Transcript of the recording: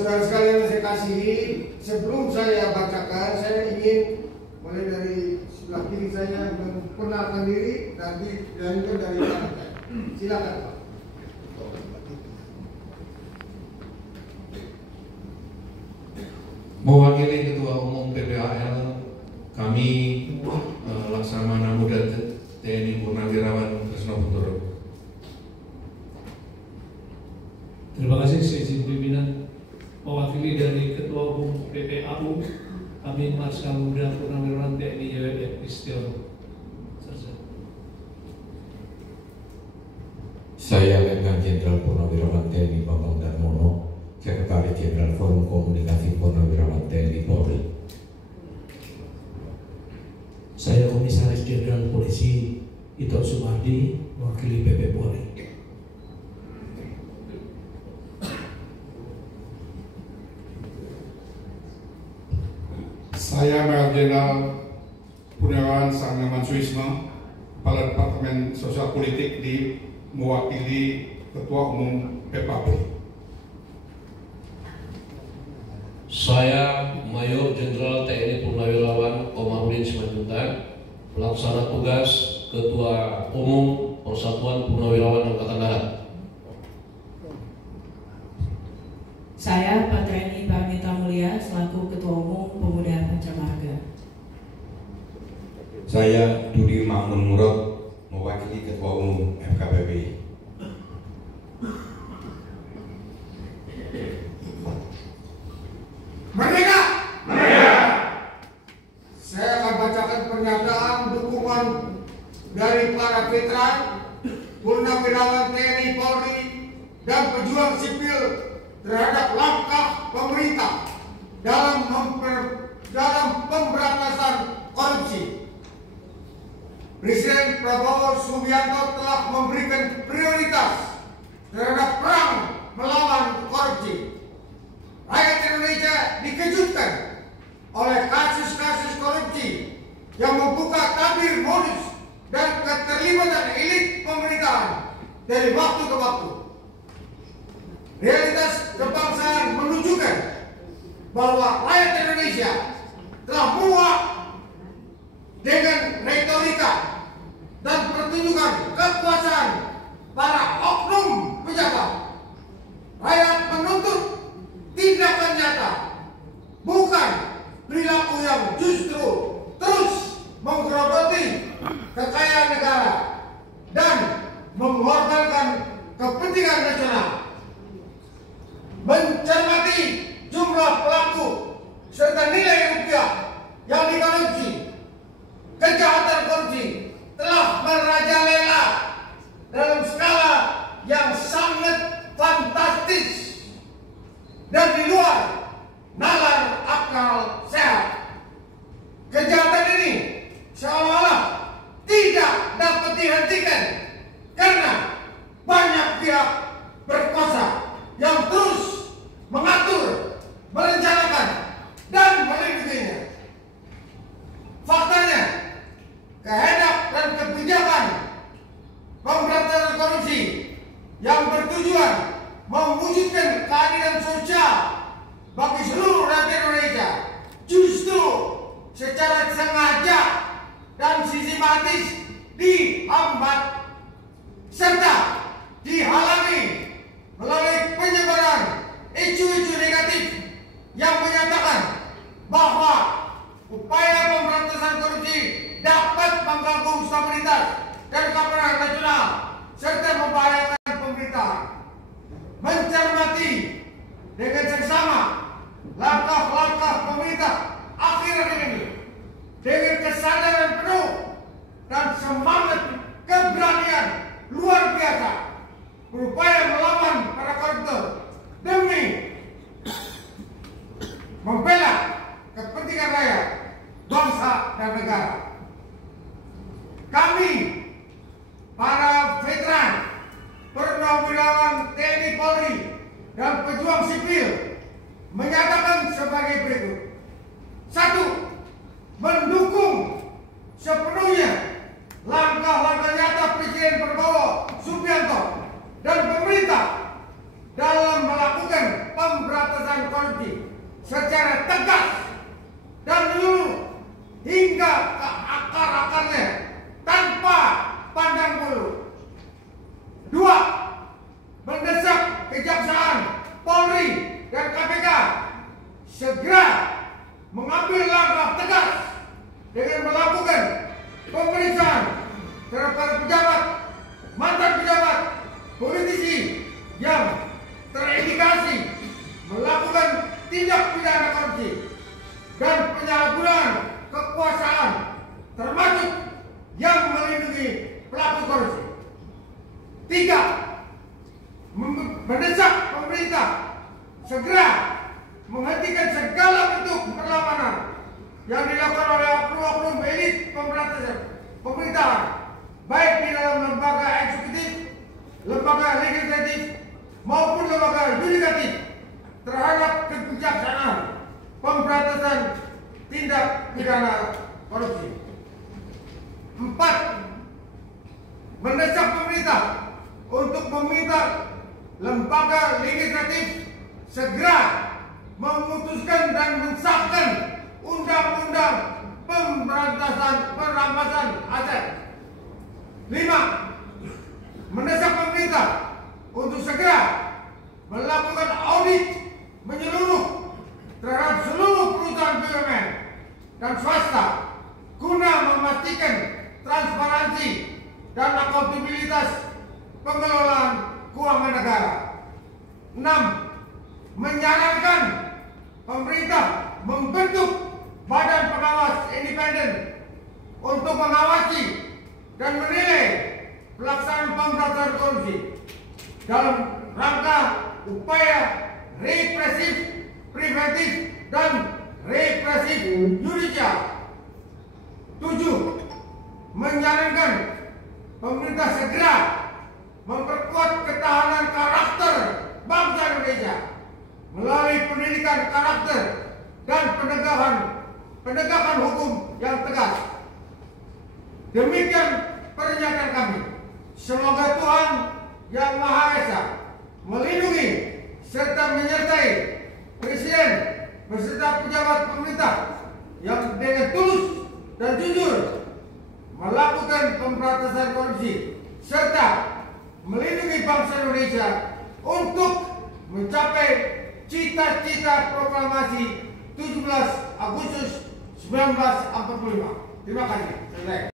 Saudara sekalian saya kasihi, sebelum saya bacakan, saya ingin mulai dari sebelah kiri saya memperkenalkan diri dan dilanjutkan dari kanan saya. Silakan Pak. Mewakili Ketua Umum PPAL, kami Laksamana Muda TNI Purnawirawan Kresno Buntoro. Terima kasih Sekjen Pimpinan. Mewakili dari Ketua Umum PPAU, kami Marskal Muda Purnawirawan TNI YWF Kristiono. Saya Letnan Jenderal Purnawirawan TNI Bambang Darmono, Sekretaris Jenderal Forum Komunikasi Purnawirawan TNI Polri. Saya Komisaris Jenderal Polisi Ito Sumardi, mewakili PP Polri. Saya Major Jenderal Purnawirawan Sangaman Suisma, Kepala Departemen Sosial Politik di mewakili Ketua Umum PPAP. Saya Mayor Jenderal TNI Purnawirawan Komarudin Simanjuntak, pelaksana tugas Ketua Umum Persatuan Purnawirawan Angkatan Darat. Saya Patreni Parmita Mulia selaku Ketua Umum Pemuda Pancamarga. Saya Dudi Makmun Murad, mewakili Ketua Umum FKPBI. Merdeka! Merdeka! Saya akan bacakan pernyataan dukungan dari para veteran, purnawirawan TNI Polri, dan pejuang sipil terhadap langkah pemerintah dalam pemberantasan korupsi. Presiden Prabowo Subianto telah memberikan prioritas terhadap perang melawan korupsi. Rakyat Indonesia dikejutkan oleh kasus-kasus korupsi yang membuka tabir modus dan keterlibatan elit pemerintahan dari waktu ke waktu. Realitas kebangsaan menunjukkan bahwa rakyat Indonesia telah muak dengan retorika dan pertunjukan kekuasaan para oknum pejabat. Rakyat menuntut tindakan nyata, bukan perilaku yang justru terus menggerogoti kekayaan negara dan mengorbankan kepentingan nasional. Mencermati jumlah pelaku serta nilai rupiah yang dikorupsi, kejahatan korupsi telah merajalela dalam skala yang sangat fantastis dan di luar nalar akal sehat. Kejahatan ini seolah-olah tidak dapat dihentikan karena banyak pihak berkuasa yang terus mengatur, merencanakan, dan melindunginya. Faktanya, kehendak dan kebijakan pemberantasan korupsi yang bertujuan mewujudkan keadilan sosial bagi seluruh rakyat Indonesia justru secara sengaja dan sistematis dihambat serta dihalangi melalui penyebaran isu-isu negatif yang menyatakan bahwa upaya pemberantasan korupsi dapat mengganggu stabilitas dan keamanan nasional serta membahayakan pemerintahan. Mencermati dengan seksama langkah-langkah pemerintah akhir-akhir ini dengan kesadaran penuh dan semangat keberanian luar biasa berupaya melawan para koruptor demi membela kepentingan rakyat, bangsa, dan negara. Kami, para veteran, purnawirawan TNI Polri, dan pejuang sipil menyatakan sebagai berikut. 1. Mendukung sepenuhnya langkah-langkah nyata Presiden Prabowo Subianto dan pemerintah dalam melakukan pemberantasan korupsi korupsi secara tegas dan menyeluruh hingga ke akar-akarnya tanpa pandang bulu. 2. Mendesak Kejaksaan, Polri, dan KPK segera mengambil langkah tegas dengan melakukan pemeriksaan terhadap para pejabat, mantan pejabat, politisi yang terindikasi melakukan tindak pidana korupsi dan penyalahgunaan kekuasaan, termasuk yang melindungi pelaku korupsi. 3. Mendesak pemerintah segera menghentikan segala bentuk perlawanan yang dilakukan oleh oknum-oknum elit pemerintahan, baik di dalam lembaga eksekutif, lembaga legislatif, maupun lembaga yudikatif terhadap kebijaksanaan pemberantasan tindak pidana korupsi. 4. Mendesak pemerintah untuk meminta lembaga legislatif segera memutuskan dan mensahkan undang-undang pemberantasan perampasan aset. 5. Mendesak pemerintah untuk segera melakukan audit menyeluruh terhadap seluruh perusahaan BUMN dan swasta guna memastikan transparansi dan akuntabilitas pengelolaan keuangan negara. 6. Menyarankan pemerintah membentuk badan pengawas independen untuk mengawasi dan menilai pelaksanaan pemberantasan korupsi dalam rangka upaya represif, preventif, dan represif yudisial. 7. Menyarankan pemerintah segera memperkuat ketahanan karakter bangsa Indonesia melalui pendidikan karakter dan penegakan hukum yang tegas. Demikian pernyataan kami. Semoga Tuhan Yang Maha Esa melindungi serta menyertai Presiden beserta pejabat pemerintah yang dengan tulus dan jujur melakukan pemberantasan korupsi serta melindungi bangsa Indonesia untuk mencapai cita-cita proklamasi 17 Agustus 1945. Terima kasih. Selesai.